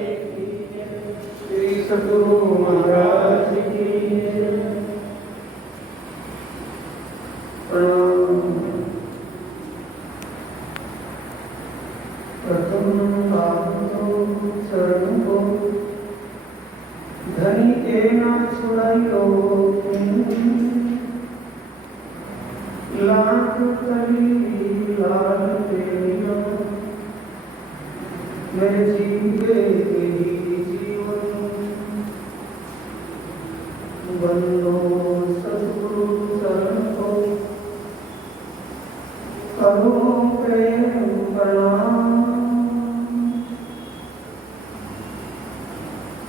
श्री सद्गुरु महाराज की प्रणाम। प्रथम शरण को धनी एना छुड़ाइयो लाख कली लाल तेरियो मेरे जीवे बंदो सद्गुरु शरण को करो प्रेम प्रणाम।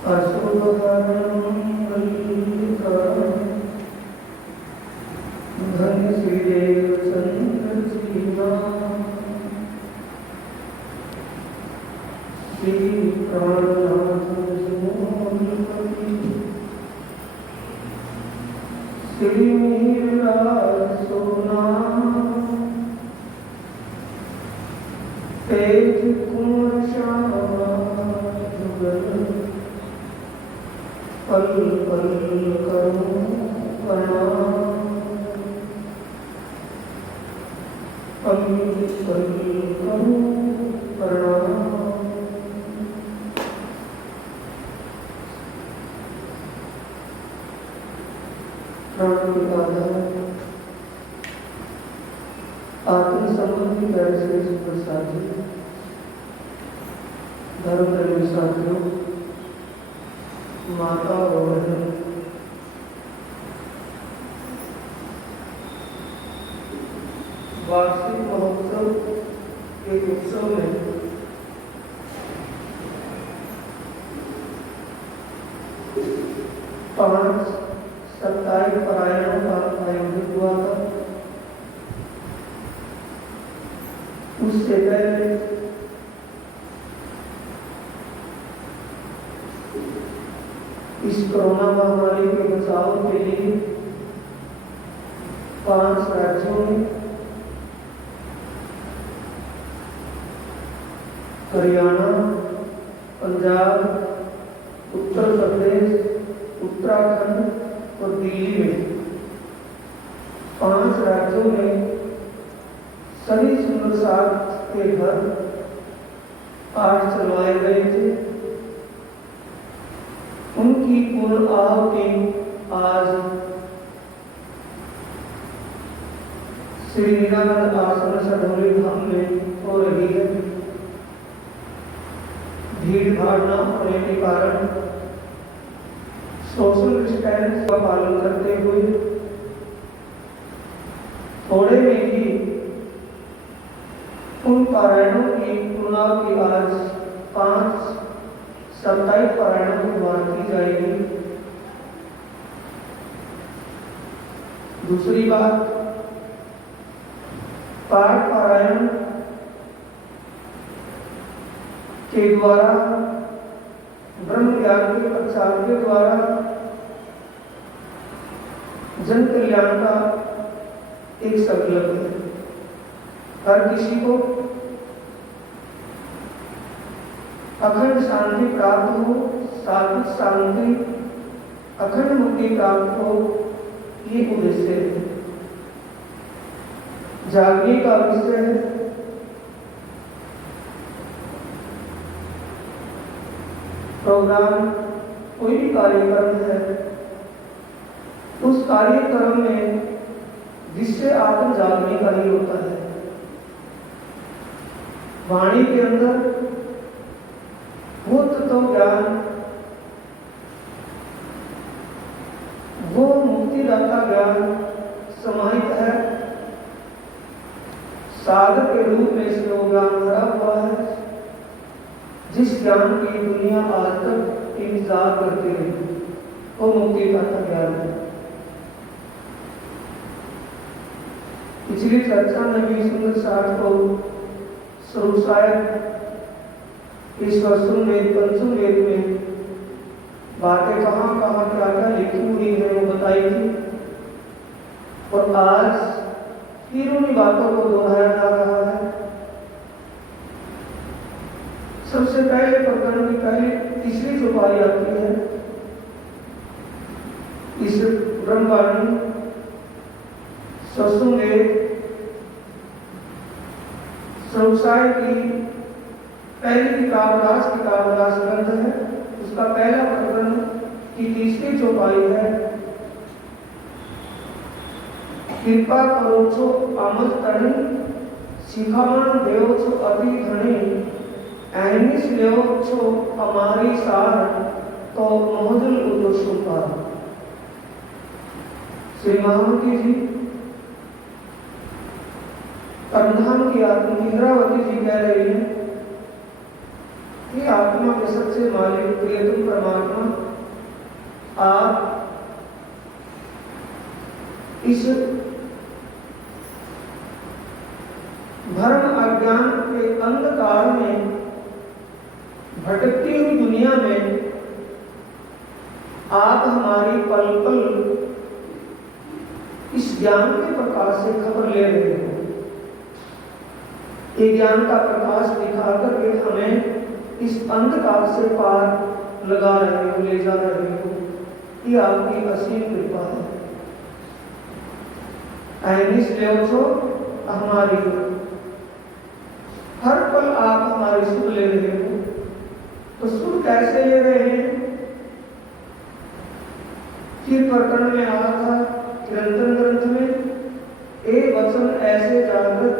अशुभ धन श्री देव शंकर जीवा श्री प्राणनाथ श्री मीरा सोना तेज कुंवर पल पल करो प्रणाम। पल पल करो प्रणाम। आत्म संबंधी श्रेष्ठ प्रसादी धर्म प्रेमी साथियों, माता और बहन, वार्षिक महोत्सव के उत्सव में पांच सप्ताहिक पारायणों का आयोजन हुआ था। उससे पहले इस कोरोना महामारी के बचाव के लिए 5 राज्यों में हरियाणा, पंजाब, उत्तर प्रदेश, उत्तराखंड और दिल्ली में 5 राज्यों में सभी सुंदर साथ के घर पाठ चलवाए गए थे। उनकी पूर्ण आहुति आज श्री नीलानंद आश्रम सधौली धाम में हो रही है। भीड़ भाड़ न होने के कारण सोशल डिस्टेंस का पालन करते हुए थोड़े में ही उन पारायणों की पूर्णावधि आज 5 साप्ताहिक पारायणों की बात की जाएगी। दूसरी बात, पाठ पारायण के द्वारा ब्रह्म ज्ञान के प्रचार के द्वारा जन कल्याण का एक संकल्प है। हर किसी को अखंड शांति प्राप्त हो, शाश्वत शांति, अखंड मुक्ति प्राप्त हो, ये उद्देश्य है। जागने का विषय है। प्रोग्राम कोई भी कार्यक्रम है, उस कार्यक्रम में जिससे आत्म जागने का ही होता है। वाणी के अंदर वो तत्व ज्ञान, वो मुक्तिदाता ज्ञान समाहित है। साधक के रूप में इसमें वो ज्ञान भरा हुआ है, जिस ज्ञान की दुनिया आज तक इंतजार करती रही, वो मुक्तिदाता ज्ञान है। पिछली चर्चा में भी सुंदर साठ को स्वरूप शायद इस वस्तुन वेद पंचम वेद में बातें कहाँ कहाँ क्या क्या लिखी हुई है वो बताई थी, और आज फिर उन बातों को दोहराया जा रहा है। सबसे पहले प्रकरण की पहली तीसरी चौपाई आती है इस ब्रह्मवाणी सत्संग संसार की पहली किताब रास ग्रंथ है। उसका पहला प्रकरण की तीसरी चौपाई है, कृपा करो छो अमल तणी शिखामण देव छो अति धनी ऐनिस लेव छो हमारी सार तो मोहजुल उदोषों का। श्री महामती जी परमधाम की आत्मा इंद्रावती जी कह रही है कि आत्मा के सबसे मालिक प्रियतम परमात्मा आप इस भ्रम अज्ञान के अंधकार में भटकती हुई दुनिया में आप हमारी पल पल इस ज्ञान के प्रकाश से खबर ले रहे हो। ये ज्ञान का प्रकाश दिखाकर के हमें इस अंधकार से पार लगा रहे हो, ले जा रहे हो। ये आपकी असीम कृपा है। ऐनिस लेव छो हमारी, हर पल आप हमारी सुध ले रहे हो। तो सुध कैसे ले रहे हैं? फिर प्रकरण में आया था चिरंतन ग्रंथ में एक वचन ऐसे जागृत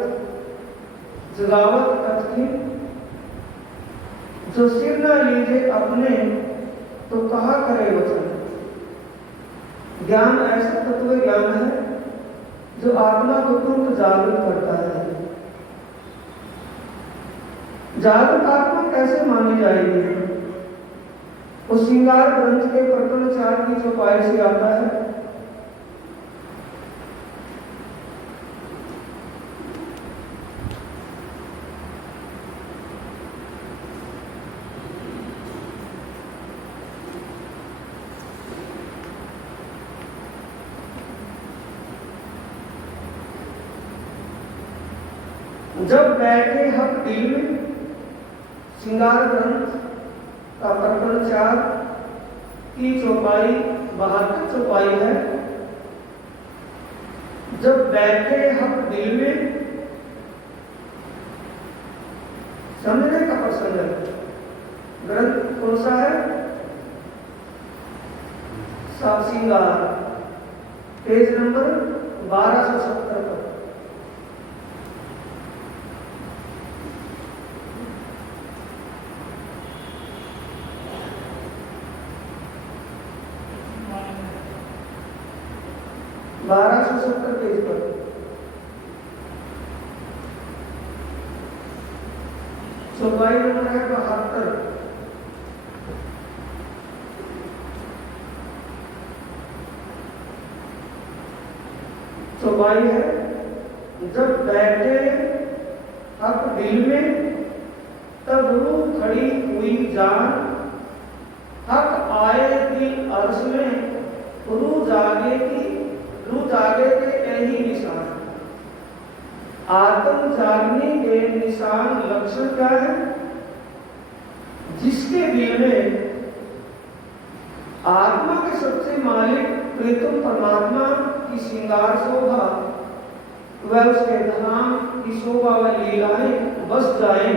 जगावत कथी जो सिर न लीजे अपने तो कहा करे वचन। ज्ञान ऐसा तत्व ज्ञान है जो आत्मा को तुरंत जागृत करता है। जागृत आत्मा कैसे मानी जाएगी? वो श्रृंगार ग्रंथ के प्रकरण 4 की चौपाई से आता है। जब बैठे हक दिल में, श्रृंगार ग्रंथ का प्रकरण 4 की चौपाई 72 चौपाई है। जब बैठे हक दिल में, समझने का प्रसंग है। ग्रंथ कौन सा है? श्रृंगार, पेज नंबर 1270 पर। पेज पर चौपाई नंबर है 72। चौपाई है, जब बैठे हक दिल में तब रूह खड़ी हुई जान, हक आए दिल अर्श में रूह जागे के यही निशान। आत्म जागने के निशान लक्षण क्या है? जिसके दिल में आत्मा के सबसे मालिक प्रियतम परमात्मा की श्रृंगार शोभा वह उसके धाम की शोभा व लीलाएं बस जाएं,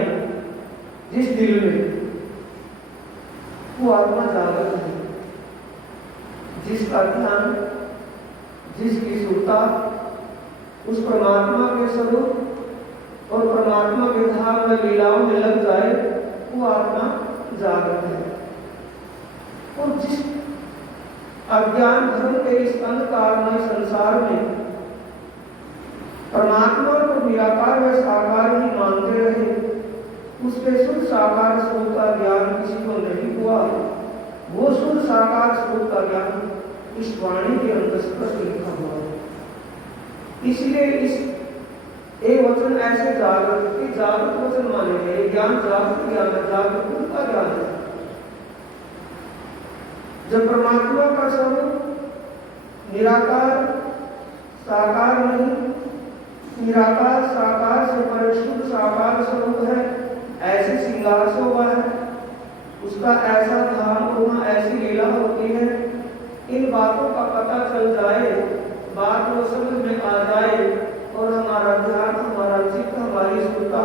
जिस दिल में वो आत्मा जागृत है। जिसका ध्यान, जिसकी सुरता उस परमात्मा के स्वरूप और परमात्मा के धाम व लीलाओं में लग जाए, वो आत्मा जागृत है। और जिस अज्ञान धर्म के इस अंधकारमय संसार में परमात्मा को निराकार व साकार ही मानते रहे, उसके शुद्ध साकार स्वरूप का ज्ञान किसी को नहीं हुआ। वो शुद्ध साकार स्वरूप का ज्ञान इस वाणी के अंतस्पर्श लिखा हुआ है। इसलिए इस एक वचन ऐसे जागृत वचन माने गए। ज्ञान जागृत ज्ञान है, जागृत का ज्ञान है। जब परमात्मा का स्वरूप निराकार साकार नहीं, निराकार साकार से परिशुद्ध साकार स्वरूप है, ऐसे श्रृंगार शोभा है, उसका ऐसा ध्यान होना, ऐसी लीला होती है। इन बातों का पता चल जाए, बात वो समझ में आ जाए और हमारा ध्यान, हमारा चित्त, हमारी श्रद्धा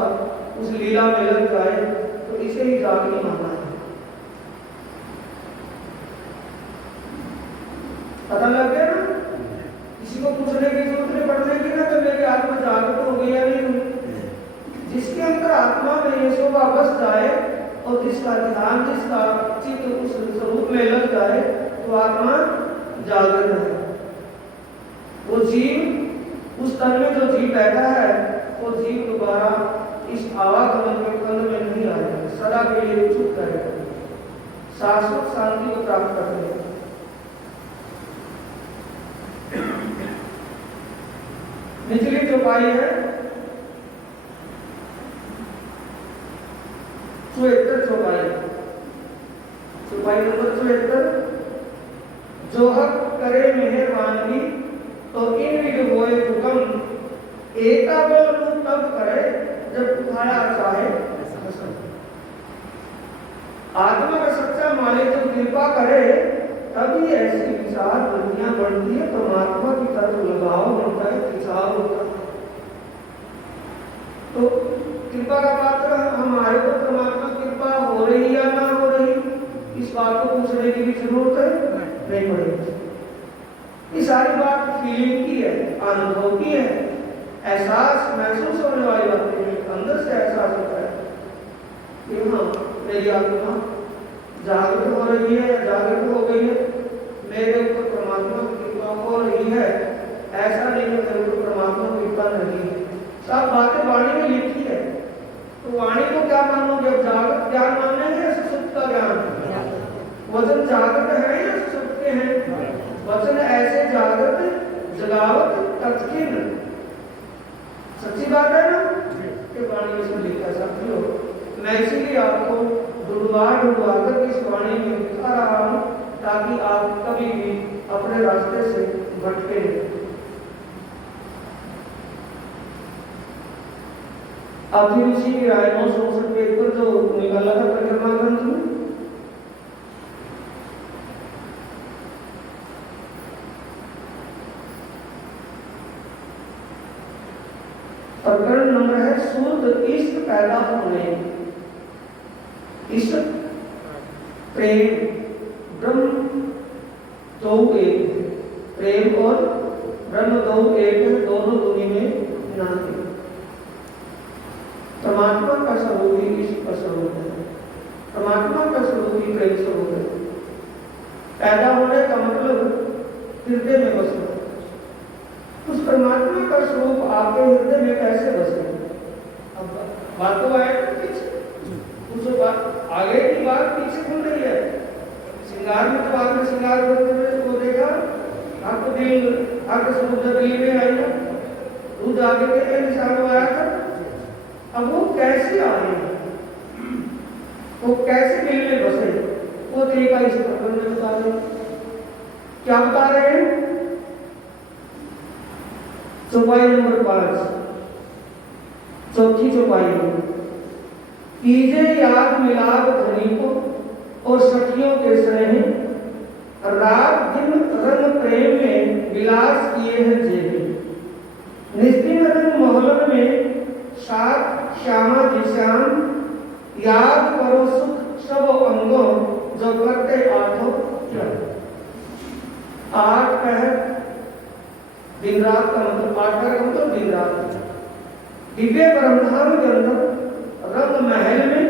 उस लीला में लग जाए, तो इसे ही जागनी माना है। पता लग गया ना? किसी को पूछने की जरूरत नहीं पड़ने की ना, तो मेरी आत्मा जागृत हो गई या नहीं। जिसके अंदर आत्मा में ये शोभा बस जाए और जिसका ध्यान, जिसका चित्त उस स्वरूप में लग जाए, तो आत्मा जागृत है। वो जीव, उस तन में जो जीव बैठा है, वो जीव दोबारा इस आवागमन के खंड में नहीं आएगा, सदा के लिए चुप रहेगा, शाश्वत शांति को प्राप्त करेगा। निचली चौपाई है 74 चौपाई, चौपाई नंबर 74। जो हक करे मेहरबानी तो इन विध होए हुक्म, एका बोलू तब करे जब उठाया चाहे। आत्मा का सच्चा मालिक जब कृपा करे तभी ऐसी विचार वृत्तियां बढ़ती है, परमात्मा की तरफ लगाव होता है, खिंचाव होता है। तो कृपा का पात्र हमारे को परमात्मा कृपा हो रही या ना हो रही, इस बात को पूछने की भी जरूरत है नहीं पड़ेगी। ये सारी बात फीलिंग की है, अनुभव की है, एहसास महसूस होने वाली बात है। अंदर से एहसास होता है कि हाँ, मेरी आत्मा जागृत हो रही है, जागृत हो गई है, मेरे ऊपर परमात्मा की कृपा हो रही है। ऐसा नहीं है मेरे ऊपर परमात्मा की कृपा नहीं है। सब बातें वाणी में लिखी है, तो वाणी को क्या मानोगे? अब जागृत ज्ञान मानेंगे या सुसुप्त का ज्ञान? वचन जागृत है या सुसुप्त के हैं? वचन ऐसे जागृत, जगावत, तत्किन, सच्ची बात है ना कि वाणी में इसमें लिखा है। साथियों, मैं इसीलिए आपको ढूंढवा कर इस वाणी में दिखा रहा हूं, ताकि आप कभी भी अपने रास्ते से भटके नहीं। अभिरुचि की राय 964 पेज पर जो निकाला था परिक्रमा ग्रंथ में, प्रकरण नंबर है शुद्ध इष्ट पैदा होने। इष्ट प्रेम ब्रह्म दो एक, प्रेम और ब्रह्म दो एक, दोनों दुनिया में नाते। परमात्मा का स्वरूप ही इष्ट का स्वरूप है, परमात्मा का स्वरूप ही प्रेम स्वरूप है। पैदा होने का मतलब हृदय में बसना। उस परमात्मा का स्वरूप आपके हृदय में कैसे बसे? अब बात तो आए पीछे, उस बात आगे की बात पीछे खुल रही है। श्रृंगार में तो आपने श्रृंगार करते हुए को देखा, आपको दिल, आपके स्वरूप जब दिल में आई ना, दूध आगे के निशान में आया था। अब वो कैसे आए, वो कैसे दिल में बसे, वो तरीका इस प्रकरण में बता रहे। क्या बता रहे हैं? चौपाई नंबर 5, चौथी चौपाई में, कीजे याद मिलाप धनी को और सखियों के स्नेह, रात दिन रंग प्रेम में विलास किए हैं जेबी। निस्दिन रंग मोहल्लन में सात श्यामा जी श्याम, याद करो सुख सब अंगों जो करते आठों क्रम। 8 पहर दिन रात का मतलब 8 पहर का मतलब दिन रात। दिव्य ब्रह्मांड के अंदर रंग महल में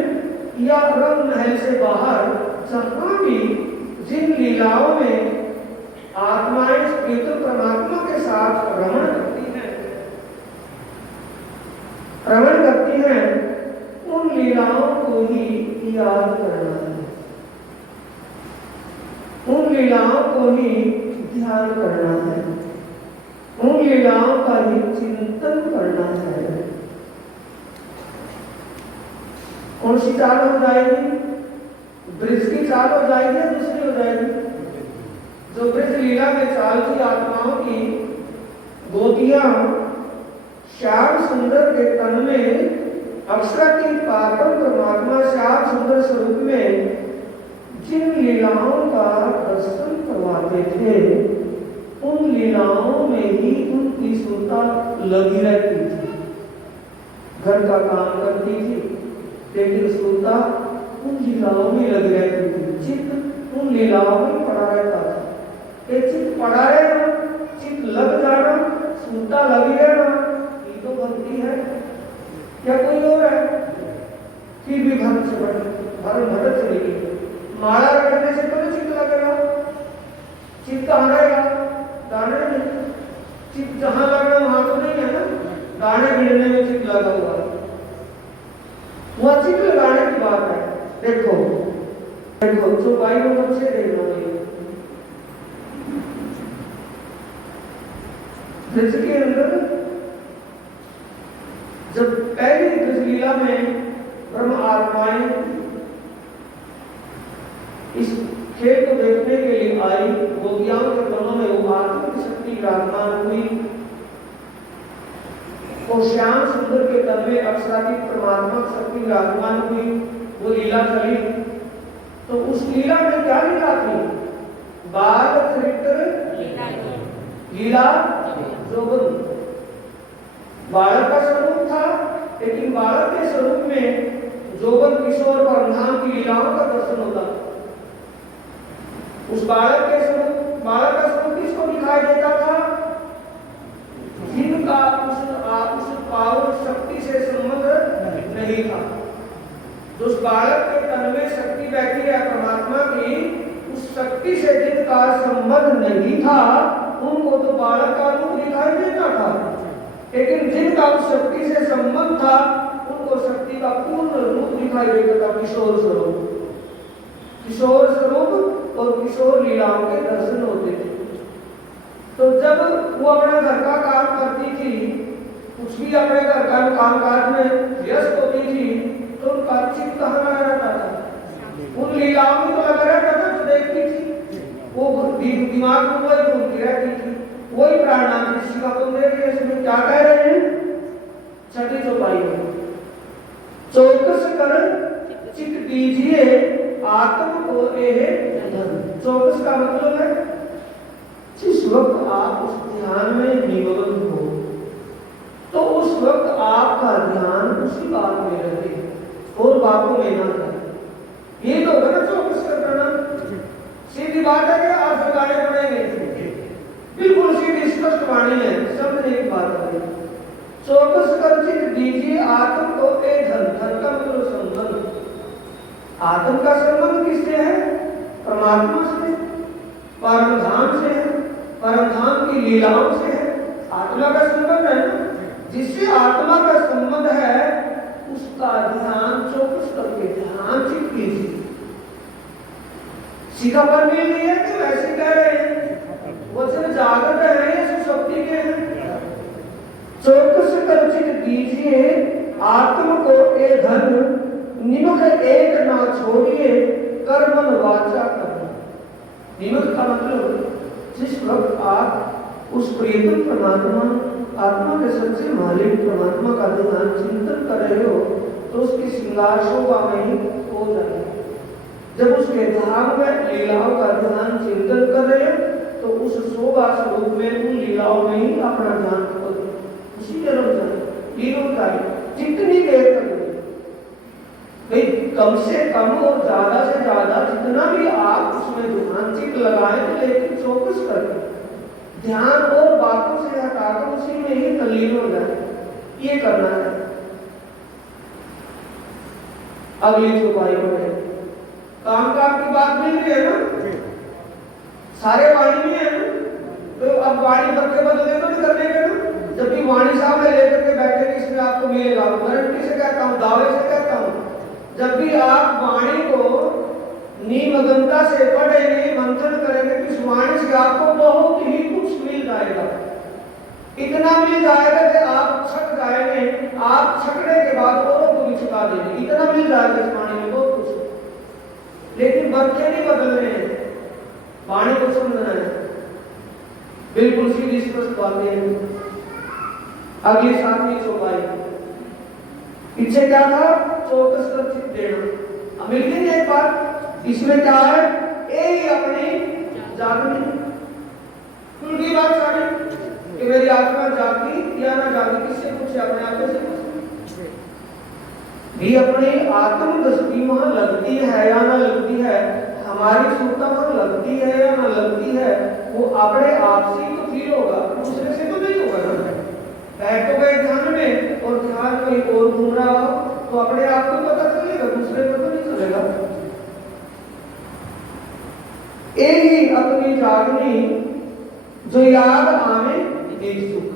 या रंग महल से बाहर जहां भी जिन लीलाओं में आत्माएं स्पिरिचुअल परमात्मा के साथ रमण करती हैं, उन लीलाओं को ही याद करना है, उन लीलाओं को ही ध्यान करना है, उन लीलाओं का ही चिंतन करना है। कौन सी चाल हो जाएगी? ब्रज की चाल हो जाएगी या दूसरी हो जाएगी? जो ब्रज लीला में चाल थी आत्माओं की, गोपियां श्याम सुंदर के तन में अक्षरातीत पारब्रह्म परमात्मा श्याम सुंदर स्वरूप में जिन लीलाओं का दर्शन करवाते थे, उन लीलाओं में ही उनकी सुरता लगी रहती थी। घर का काम करती थी, लेकिन सुरता उन लीलाओं में लगी रहती थी। चित्त उन लीलाओं में पड़ा रहता था। ये चित्त पड़ा रहना, चित्त लग जाना, सुरता लगी रहना, ये तो भक्ति है। क्या कोई और है? फिर भी भक्त से भटक चलेगी। माला रखने से तो चित्त लगेगा। चित्त कहाँ रहेगा? दाने में। चित्त जहाँ लगना वहां तो नहीं है ना। दाने गिरने में चित्त लगा हुआ है। वह चित्त लगाने की बात है। देखो देखो चौपाई को सबसे देखना चाहिए। ब्रज के अंदर जब पहली ब्रज लीला में ब्रह्म आत्माएं इस खेल को देखने के लिए आई, गोपियों के मनों में वो आत्मिक शक्ति विराजमान हुई और श्याम सुंदर के तन में अक्षरातीत परमात्मा शक्ति विराजमान हुई। वो लीला चली, तो उस लीला में क्या लीला थी? बाल चरित्र लीला जोगन। बालक का स्वरूप था, लेकिन बालक के स्वरूप में जोगन किशोर परमधाम की लीलाओं का दर्शन होता। उस बालक का स्वरूप किसको दिखाई देता था? जिनका उस पावर शक्ति से संबंध नहीं था। जो उस बालक के तन में शक्ति बैठी है परमात्मा की, उस शक्ति से जिनका संबंध नहीं था, उनको तो बालक का रूप दिखाई देता था। लेकिन जिनका उस शक्ति से संबंध था, उनको शक्ति का पूर्ण रूप दिखाई देता था, किशोर स्वरूप। किशोर स्वरूप और किशोर लीलाओं के दर्शन होते थे। तो जब वो अपने घर का काम करती थी, कुछ भी अपने घर का कामकाज में व्यस्त होती थी, तो उनका चित्त कहाँ लगा रहता था? उन लीलाओं में तो लगा रहता था जो देखती थी। वो दिमाग में वही घूमती रहती थी, वही प्राणायाम ऋषि का तुम देख रहे इसमें क्या कह रहे हैं? छठी चौपाई में चौकस कर चित्त दीजिए आत्म को धन। चौकस का मतलब है जिस वक्त आप उस ध्यान में निमग्न हो, तो उस वक्त आपका ध्यान उसी बात में रहे और बातों में ना रहे। ये तो होगा ना चौकस करना। सीधी बात है कि आप लगाने पड़ेंगे, बिल्कुल सीधी स्पष्ट वाणी है, समझने की बात है। चौकस कर चित्त दीजिए आत्म को धन। धन का मतलब संबंध। आत्म का संबंध किससे है? परमात्मा से, परमधाम से है, परमधाम की लीलाओं से है। आत्मा का संबंध है ना। जिससे आत्मा का संबंध है, उसका ध्यान चौकस करके ध्यान चित्त कीजिए। सीखापन मिल रही है तो ऐसे कह रहे हैं, वचन जागृत है या सुषुप्ति के हैं? चौकस कर चित्त दीजिए आत्म को धन, निमक एक ना छोड़िए कर्मन वाचा करना। निमक का मतलब जिस वक्त आप उस प्रियतम परमात्मा आत्मा के सच्चे मालिक परमात्मा का ध्यान चिंतन कर रहे हो, तो उसकी श्रृंगार शोभा में ही हो जाए। जब उसके धाम में लीलाओं का ध्यान चिंतन कर रहे हो, तो उस शोभा स्वरूप में उन लीलाओं में ही अपना ध्यान करो, उसी में रह जाए, लीन जाए। जितनी देर तक भाई कम से कम और ज्यादा से ज्यादा जितना भी आप उसमें ध्यान चित्त लगाएं, तो लेकिन चौकस करके ध्यान और बातों से हटाकर उसी में ही तल्लीन हो जाए, ये करना है। अगली चौपाई में काम की बात मिल रही है ना, सारे वाणी में है ना। तो अब वाणी बदले बदले तो नहीं करने के ना। जब भी वाणी सामने लेकर के बैठे इसमें आपको मिलेगा, गारंटी से कहता हूँ, दावे से कहता हूँ, जब भी आप वाणी को निमग्नता से पढ़ेंगे, मंथन करेंगे, तो इस वाणी से आपको बहुत ही कुछ मिल जाएगा। इतना मिल जाएगा कि आप छक जाएंगे, आप छकने के बाद औरों को भी छका देंगे। इतना मिल जाएगा इस वाणी में बहुत कुछ। लेकिन बच्चे नहीं बदलने हैं, वाणी को समझना है, बिल्कुल सीधी स्पष्ट बातें हैं। अगली 7वीं चौपाई पीछे क्या था? चौकस चित्तेन। अब मिल गई एक बात, इसमें क्या है? एक अपनी जागनी खुल गई बात सारी कि मेरी आत्मा जागी या ना जागी, किससे पूछे? अपने आप से पूछे। भी अपनी आत्म दृष्टि वहां लगती है या ना लगती है, हमारी सुरता वहां लगती है या ना लगती है, वो अपने आप से तो फील होगा, दूसरे से तो नहीं होगा ना। बैठ तो गए ध्यान में और ध्यान कहीं और घूम रहा हो तो अपने आप को पता चलेगा, दूसरे को तो नहीं चलेगा। एक ही अपनी जागनी जो याद आवे एक सुख,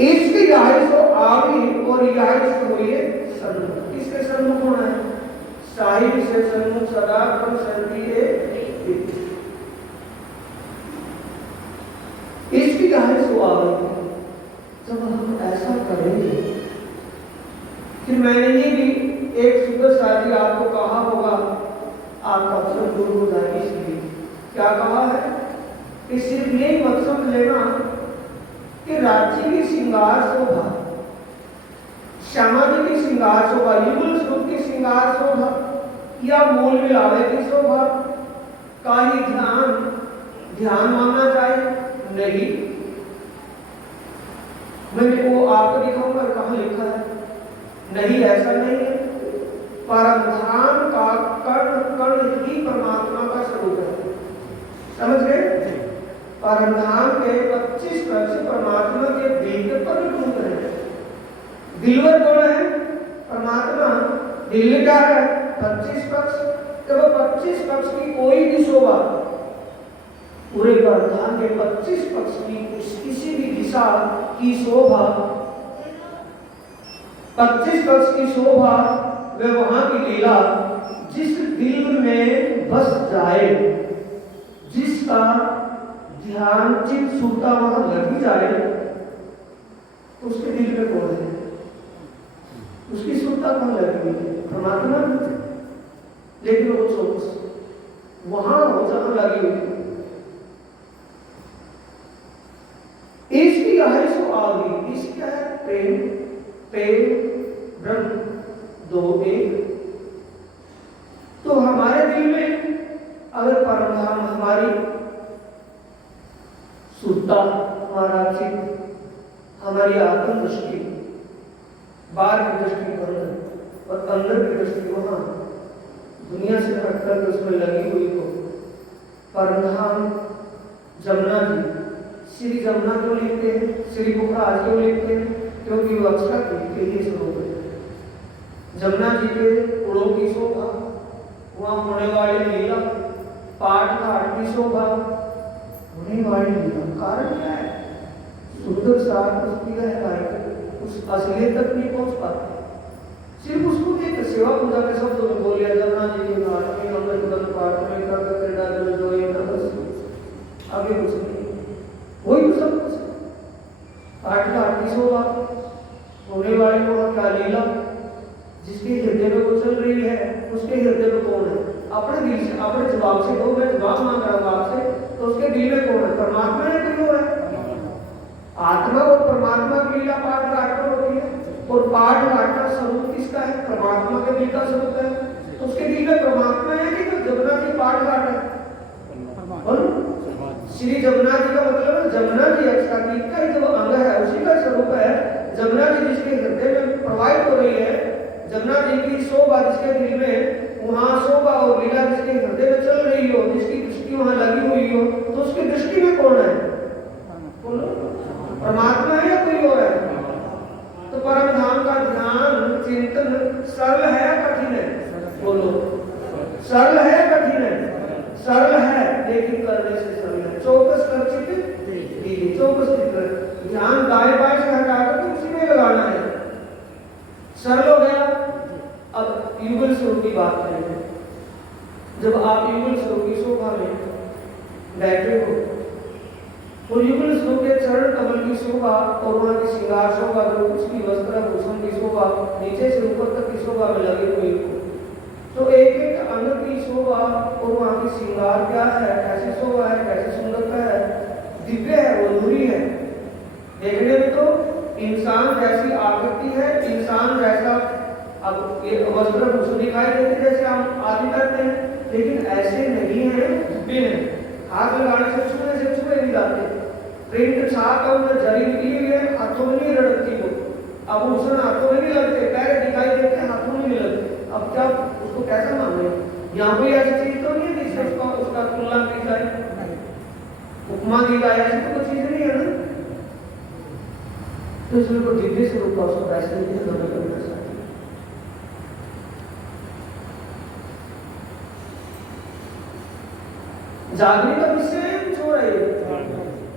इसकी याद सो आवी और याद सो हुए सन्मुख। इसके सन्मुख होना है, साहिब से सन्मुख सदा क्रम संति इसकी याद सो आवी। जब हम ऐसा करेंगे, फिर मैंने ये भी एक सुबह साथी आपको कहा होगा, आपका अवसर दूर हो जाएगी। इसलिए क्या कहा है कि सिर्फ यही मत समझ लेना कि राज्य की श्रृंगार शोभा, श्यामा जी की श्रृंगार शोभा, युगल स्वरूप की श्रृंगार शोभा या मूल मिलावे की शोभा का ही ध्यान मानना चाहिए? नहीं। मैंने वो आपको दिखाऊंगा कहाँ लिखा है, नहीं ऐसा नहीं है। परमधाम का कर्ण कर्ण ही परमात्मा का स्वरूप है, समझ गए? परमधाम के 25 पक्ष परमात्मा के दिल के पर रूप है। दिलवर कौन है? परमात्मा। दिल क्या है? 25 पक्ष। तो 25 पक्ष की कोई भी शोभा, पूरे परमधाम के 25 पक्ष की किसी भी दिशा की शोभा, 25 पक्ष की शोभा, वे वहां की लीला जिस दिल में बस जाए, जिसका ध्यान चित्त सुरता वहां लगी जाए, उसके दिल में कौन है? उसकी सुरता कौन लगी हुई है? परमात्मा। लेकिन वो चौकस वहां हो जहां लगी हुई है। इसकी आहिसो आ गई, इसका है प्रेम, प्रेम ब्रह्म दो एक। तो हमारे दिल में अगर परमधाम, हमारी सुरता, हमारा चित्त, हमारी आत्म दृष्टि बाहर की दृष्टि पर और अंदर की दृष्टि वहां दुनिया से हटकर उसमें लगी हुई हो, परमधाम जमुना जी, श्री जमुना क्यों लिखते हैं? श्री पुखराज क्यों लिखते हैं? क्योंकि वो अक्षर के ही स्वरूप है। जमुना जी के कुलों की शोभा, वहां होने वाली लीला, पाठ घाट की शोभा, होने वाली लीला, कारण क्या है? सुंदर सार उसकी गहराई उस असलियत तक नहीं पहुंच पाते, सिर्फ उसको एक सेवा पूजा के शब्दों में बोल लिया, जमुना जी के घाट में अमृत पाठ में कर क्रीड़ा जल जो आगे कुछ नहीं, वही तो सब कुछ। पाठ घाट की शोभा, होने वाली वहां क्या लीला, जिसके हृदय में वो चल रही है, उसके हृदय में कौन है? अपने दिल से, अपने जवाब से दो, मैं जवाब मांग रहा हूं आपसे, तो उसके दिल में कौन है? परमात्मा है कि वो है? आत्मा और परमात्मा की लीला पाठ घाट पर होती है, और पाठ घाट का स्वरूप किसका है? परमात्मा के दिल का स्वरूप है। तो उसके दिल में परमात्मा है कि जमुना जी पाठ घाट है? श्री जमुना जी का मतलब है जमुना जी अक्षातीत का ही जो अंग है, उसी का स्वरूप है। जमुना जी जिसके हृदय में प्रवाहित हो रही है, जमुना जी की शोभा जिसके दिल में, वहां शोभा और लीला जिसके हृदय में चल रही हो, जिसकी दृष्टि वहां लगी हुई हो, तो उसकी दृष्टि में कौन है? परमात्मा है या कोई और है? तो परमधाम का ध्यान चिंतन सरल है या कठिन है? बोलो, सरल है या कठिन है? सरल है, लेकिन करने से सरल है। चौकस कर चित्त दीजिए, चौकस चित्त, ध्यान दाएं बाएं से हटाकर के उसी में लगाना है, सरल हो गया। अब युगल स्वरूप की बात करेंगे। जब आप युगल स्वरूप की शोभा में बैठे हो और युगल स्वरूप के चरण कमल की शोभा और वहां की श्रृंगार शोभा, जो कुछ भी वस्त्र भूषण की शोभा नीचे से ऊपर तक की शोभा में लगी हुई हो, तो एक एक अंग की शोभा और वहां की श्रृंगार क्या है, कैसी शोभा है, कैसी सुंदरता है, दिव्य है, वो अधूरी है। देखने में तो इंसान जैसी आकृति है, इंसान जैसा, अब ये वस्त्र कुछ दिखाई देते जैसे हम आदि करते हैं, लेकिन ऐसे नहीं है, बिन हाथ लगाने से छुए नहीं जाते। प्रिंट छाप और जरी निकली हुई है, हाथों में नहीं रड़कती वो, आभूषण हाथों में नहीं लगते, पैर दिखाई देते हैं, हाथों में नहीं लगते। अब क्या उसको कैसे माने? यहाँ कोई ऐसी चीज तो नहीं है जिससे उसका तुलना की जाए, उपमा दी जाए, ऐसी तो कोई चीज नहीं है ना। तो इसलिए को दिव्य स्वरूप का उसको पैसे नहीं करना चाहिए। जागने का विषय छोड़ रहे,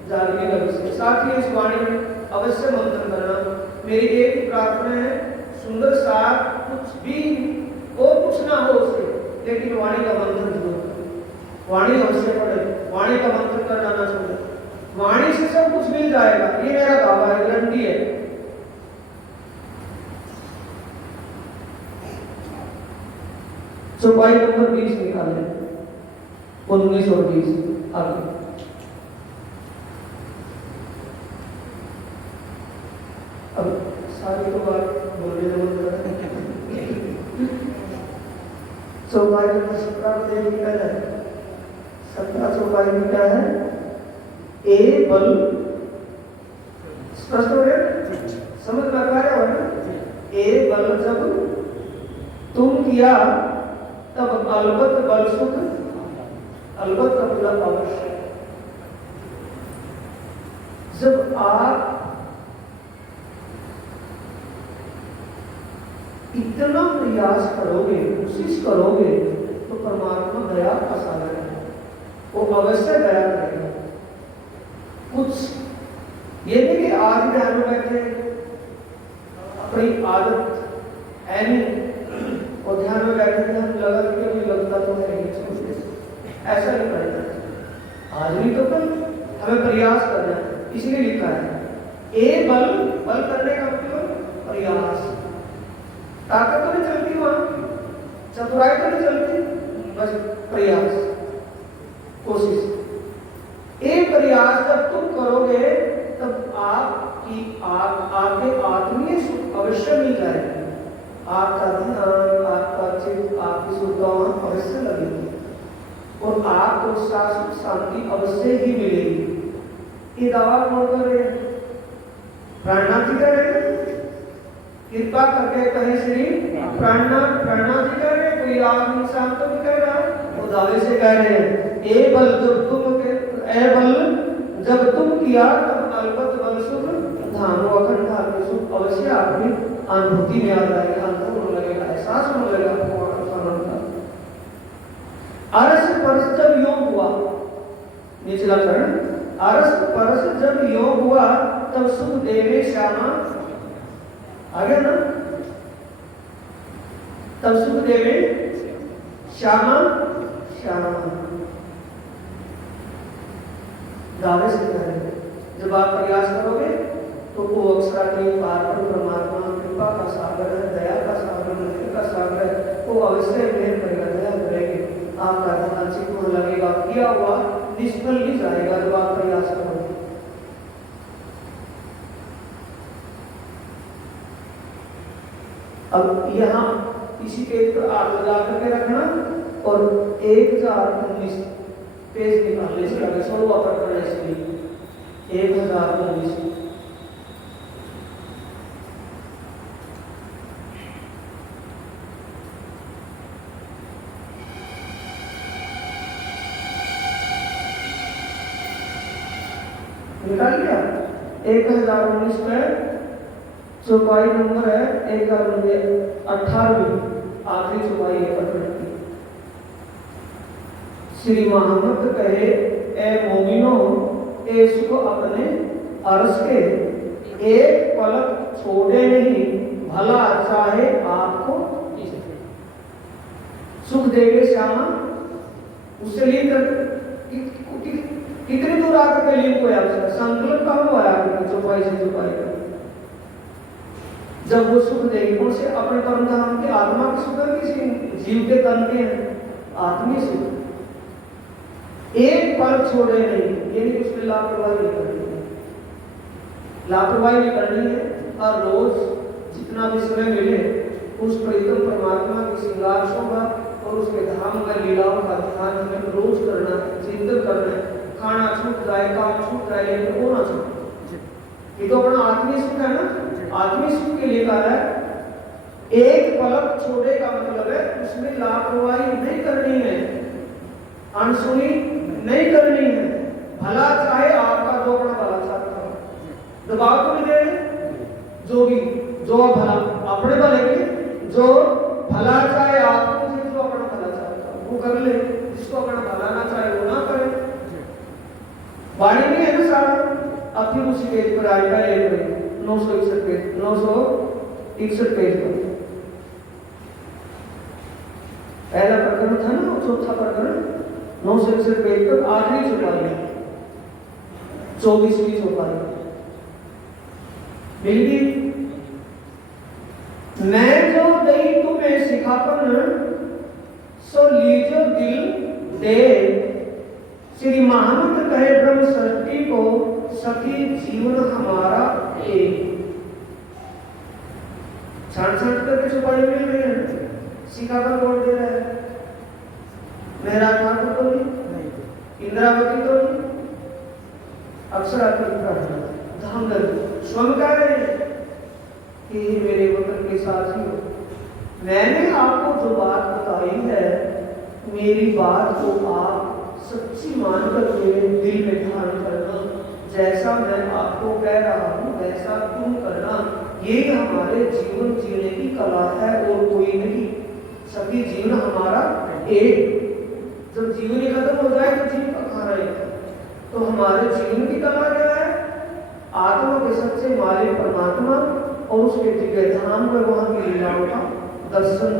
जागने का विषय, साथ ही इस वाणी में अवश्य मंथन करना। मेरी एक प्रार्थना है, सुंदर सा कुछ भी और कुछ ना हो उसे, लेकिन वाणी का मंथन जरूर करें, वाणी अवश्य पढ़े, वाणी का मंथन करना ना छोड़े। वाणी से सब कुछ मिल जाएगा, ये मेरा दावा है, गारंटी है। चौपाई नंबर 20 निकाले, 19 और 20 आगे। अब सारी तो बात बोलने जरूर करें। चौपाई नंबर 17 को देखिए, क्या है 17 चौपाई में क्या है? ए बल, स्पष्ट हो गया, समझ में आ रहा है ना? ए बल जब तुम किया तब अलबत बल सुख, अलबत मतलब अवश्य। जब आप इतना प्रयास करोगे, कोशिश करोगे, तो परमात्मा दया का सागर है, वो अवश्य दया करेगा। कुछ ये नहीं कि आज ध्यान में बैठे अपनी आदत है नहीं और ध्यान में बैठे थे, हम लगा कि मुझे लगता तो है नहीं, ऐसा नहीं करना। आज नहीं तो कल हमें प्रयास करना है, इसलिए लिखा है ए बल, बल करने का मतलब प्रयास। ताकत तो नहीं चलती वहां, चतुराई तो नहीं चलती, बस प्रयास, कोशिश। एक प्रयास जब तुम करोगे तब आपके आत्मीय सुख अवश्य मिल जाएगा। आपका ध्यान, आपका चित्त, आपकी सुविधाएं अवश्य लगेगी और आपको शाश्वत शांति अवश्य ही मिलेगी। ये दावा कौन कर रहे हैं? प्राणनाथ जी कर रहे हैं, कृपा करके कहे श्री प्राणनाथ जी कर रहे हैं, कोई आम इंसान तो नहीं कह रहा, वो दावे से कह रहे हैं ए बल जब तुम किया तब अलबत बल सुख धाम अखंड धाम सुख अवश्य आपकी अनुभूति में आ जाएगा, अनुभव होने लगेगा, एहसास होने लगेगा आपको आनंद का। अरस परस जब योग हुआ, निचला चरण, अरस परस जब योग हुआ तब सुख देवे श्यामा, आ गया ना? तब सुख देवे श्यामा, श्यामा दावे से करेंगे। जब आप प्रयास करोगे तो वो अक्षराणी पार पर परमात्मा कृपा का सागर है, दया का सागर, मुक्ति का सागर है, वो अवश्य मेहर करेगा, दया करेंगे। आपका ध्यान चित्त होने लगेगा, किया हुआ निष्फल नहीं जाएगा जब आप प्रयास करोगे। अब यहाँ इसी पेज पर आग लगा करके रखना और 1019 पेज निकालने से लगे, 16वां प्रकरण है इसलिए 1019। निकाल लिया? 1019 में चौपाई नंबर है 18वीं, आखिरी चौपाई है प्रकरण की। श्री मोहम्मद कहे ए मोमिनो, ए सुख अपने अर्श के एक पलक छोड़े नहीं, भला चाहे आपको सुख देवे श्यामा। उससे लिंक कितनी दूर आकर के लिंक हुआ उसका संकल्प कहाँ हुआ आकर चौपाई से चौपाई का। जब वो सुख देगी कौन से? अपने परम धाम के आत्मा के सुख है, किसी जीव के तन के आत्मीय सुख। एक पल छोड़े नहीं, ये नहीं उसमें लापरवाही नहीं करनी है, लापरवाही नहीं करनी है। और रोज जितना भी समय मिले उस प्रीतम परमात्मा की श्रृंगार शोभा और उसके धाम में लीलाओं का ध्यान हमें रोज करना है, चिंतन करना है। खाना छूट जाए, काम छूट जाए, लेकिन वो ना छूटे। ये तो अपना आत्मीय सुख है ना। आत्मीय सुख के लिए कहा है एक पलक छोड़े का मतलब है उसमें लापरवाही नहीं करनी है, अनसुनी नहीं करनी है। भला चाहे आपका जो अपना भला चाहता हो, दबाव तो नहीं दे जो भी जो भला अपने भले के जो भला चाहे आपको जो अपना भला चाहता हो वो कर ले, जिसको अपना भला ना चाहे वो ना करे। वाणी में है ना सारा। अब फिर उसी पेज पर आएगा 961 पेज 961 पेज पर पहला प्रकरण था ना, चौथा प्रकरण 961 पेज पर आखिरी चौपाई 24वीं चौपाई मिली। मैं जो दई तुम्हें सिखापन सो लीजो दिल दे, श्री महामंत्र कहे ब्रह्म सृष्टि को सखी जीवन हमारा एक। छाट करके चौपाई मिल रही है, सिखापन बोल दे रहा है। मेरा ठाकुर तो नहीं, इंद्रावती तो नहीं, अक्षरा धाम स्वयं कह रहे हैं कि मेरे वतन के साथियों, मैंने आपको जो बात बताई है मेरी बात को आप सच्ची मानकर मेरे दिल में ध्यान करना। जैसा मैं आपको कह रहा हूँ वैसा तुम करना। ये हमारे जीवन जीने की कला है और कोई नहीं। सभी जीवन हमारा एक। जब जीवन ही खत्म हो जाए तो जीवन का कहाँ रहेगा। तो हमारे जीवन की कला क्या है? आत्मा के सच्चे मालिक परमात्मा और उसके दिव्य धाम में वहां की लीलाओं का दर्शन,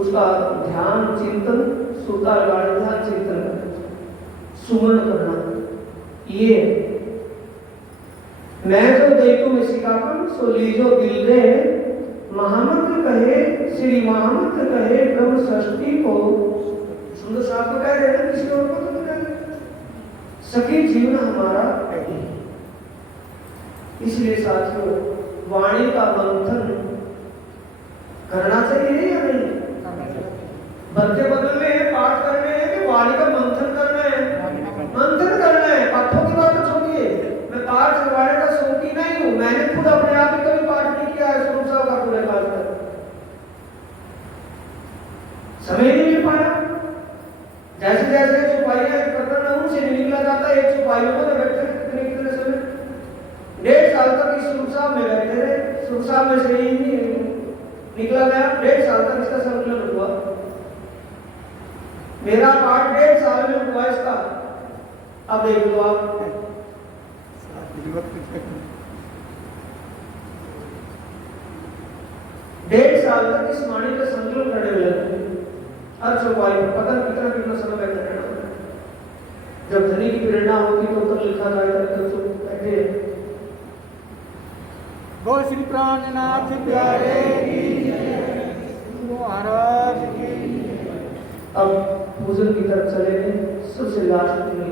उसका ध्यान चिंतन, सुता लगाने ध्यान चिंतन करना, सुमरण करना। ये मैं जो देखो में सिखापन सो लीजो दिल दे, महामंत्र कहे श्री महामंत्र कहे ब्रह्म सृष्टि को। सुंदर साहब को कह रहे हैं किसी और को तो नहीं, सखी जीवन हमारा। इसलिए साथियों वाणी का मंथन करना चाहिए या नहीं? बच्चे बदलने हैं, पाठ करने हैं कि वाणी का मंथन करना है? मंथन करना है। पाठों की बात तो छोड़िए, मैं पाठ करवाने का शौकीन नहीं हूँ। मैंने खुद अपने आप ही कभी पाठ नहीं किया है स्वरूप साहब का पूरे पाठ कर, समय नहीं मिल पाया। जैसे जैसे चौपाइयां प्रकरण से निकला जाता है, एक चौपाई में तो बैठे कितने कितने समय 1.5 साल तक इस स्वरूप साहब में बैठे रहे। स्वरूप साहब में से ही निकला गया। 1.5 साल तक इसका संकलन हुआ। मेरा पाठ 1.5 साल में हुआ इसका। अब देख लो आप 1.5 साल तक इस वाणी का संकलन करने में लगे। हर चौपाई पर पता कितना कितना समय बैठा रहना। जब धनी की प्रेरणा होती तो उत्तर लिखा जाएगा, तब बैठे। गो श्री प्राणनाथ प्यारे महाराज। अब पूजन की तरफ चले गए। सबसे लास्ट में